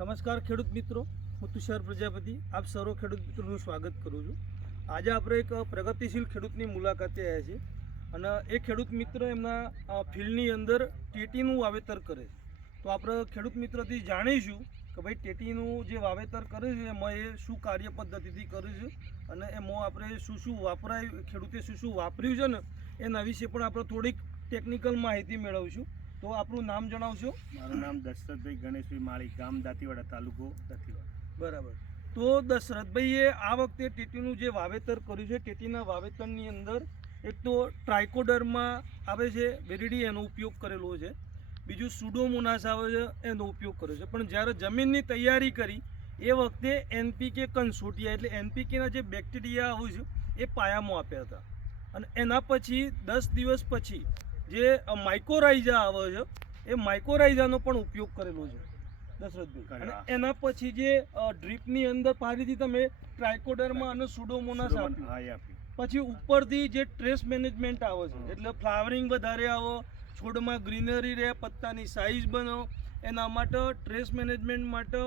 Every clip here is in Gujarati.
નમસ્કાર ખેડૂત મિત્રો, હું તુષાર પ્રજાપતિ. આપ સર્વ ખેડૂત મિત્રોનું સ્વાગત કરું છું. આજે આપણે એક પ્રગતિશીલ ખેડૂતની મુલાકાતે આવ્યા છીએ અને એ ખેડૂત મિત્ર એમના ફિલ્ડની અંદર ટેટીનું વાવેતર કરે છે. તો આપણે ખેડૂત મિત્રથી જાણીશું કે ભાઈ ટેટીનું જે વાવેતર કરે છે, એમાં એ શું કાર્ય પદ્ધતિથી કરે છે અને એમાં આપણે શું શું વાપરાય, ખેડૂતે શું શું વાપર્યું છે ને એના વિશે પણ આપણે થોડીક ટેકનિકલ માહિતી મેળવીશું. તો આપણું નામ જણાવશો? મારું નામ દશરથભાઈ ગણેશભાઈ માળી ગામ દાંતીવાડા તાલુકો દાંતીવાડા. બરાબર. તો દશરથભાઈએ આ વખતે ટેટીનું જે વાવેતર કર્યું છે ટેટીના વાવેતરની અંદર એક તો ટ્રાયકોડરમાં આવે છે વેરીડી એનો ઉપયોગ કરેલો છે. બીજું સુડોમોનાસ આવે છે એનો ઉપયોગ કર્યો છે. પણ જ્યારે જમીનની તૈયારી કરી એ વખતે એનપીકે કન્સોટિયા એટલે એનપીકેના જે બેક્ટેરિયા હોય છે એ પાયામાં આપ્યા હતા. અને એના પછી દસ દિવસ પછી જે માઇકોરાઇઝા આવે છે એ માઇકોરાઇઝાનો પણ ઉપયોગ કરેલો છે દશરથભાઈ. અને એના પછી જે ડ્રીપની અંદર પાડીથી તમે ટ્રાયકોડરમાં અને સુડોમોનાસ એ પછી ઉપરથી જે ટ્રેસ મેનેજમેન્ટ આવે છે એટલે ફ્લાવરિંગ વધારે આવો છોડમાં ગ્રીનરી રહે પત્તાની સાઇઝ બનો એના માટે ટ્રેસ મેનેજમેન્ટ માટે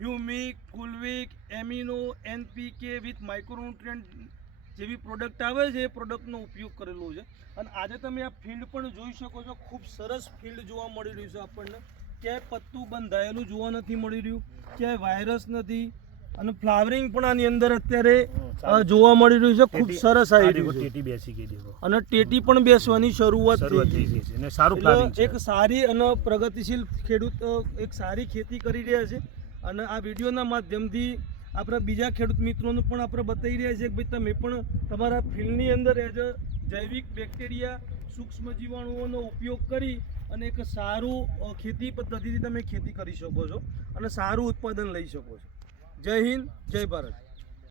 humic fulvic amino NPK with micronutrient જેવી પ્રોડક્ટ આવે છે એ પ્રોડક્ટનો ઉપયોગ કરેલો છે. અને આજે તમે આ ફિલ્ડ પણ જોઈ શકો છો ખૂબ સરસ ફિલ્ડ જોવા મળી રહ્યું છે આપણને. ક્યાંય પત્તું બંધાયેલું જોવા નથી મળી રહ્યું ક્યાંય વાયરસ નથી. અને ફ્લાવરિંગ પણ આની અંદર અત્યારે જોવા મળી રહ્યું છે ખૂબ સરસ આવી રહ્યું ટેટી બેસી ગઈ અને ટેટી પણ બેસવાની શરૂઆત થઈ ગઈ છે. અને સારું ફ્લાવરિંગ એક સારી અને પ્રગતિશીલ ખેડૂત એક સારી ખેતી કરી રહ્યા છે. અને આ વિડીયોના માધ્યમથી આપણા બીજા ખેડૂત મિત્રોનું પણ આપણે બતાવી રહ્યા છીએ કે ભાઈ તમે પણ તમારા ફિલ્ડની અંદર એઝ અ જૈવિક બેક્ટેરિયા સૂક્ષ્મ જીવાણુઓનો ઉપયોગ કરી અને એક સારું ખેતી પદ્ધતિથી તમે ખેતી કરી શકો છો અને સારું ઉત્પાદન લઈ શકો છો. જય હિન્દ, જય ભારત.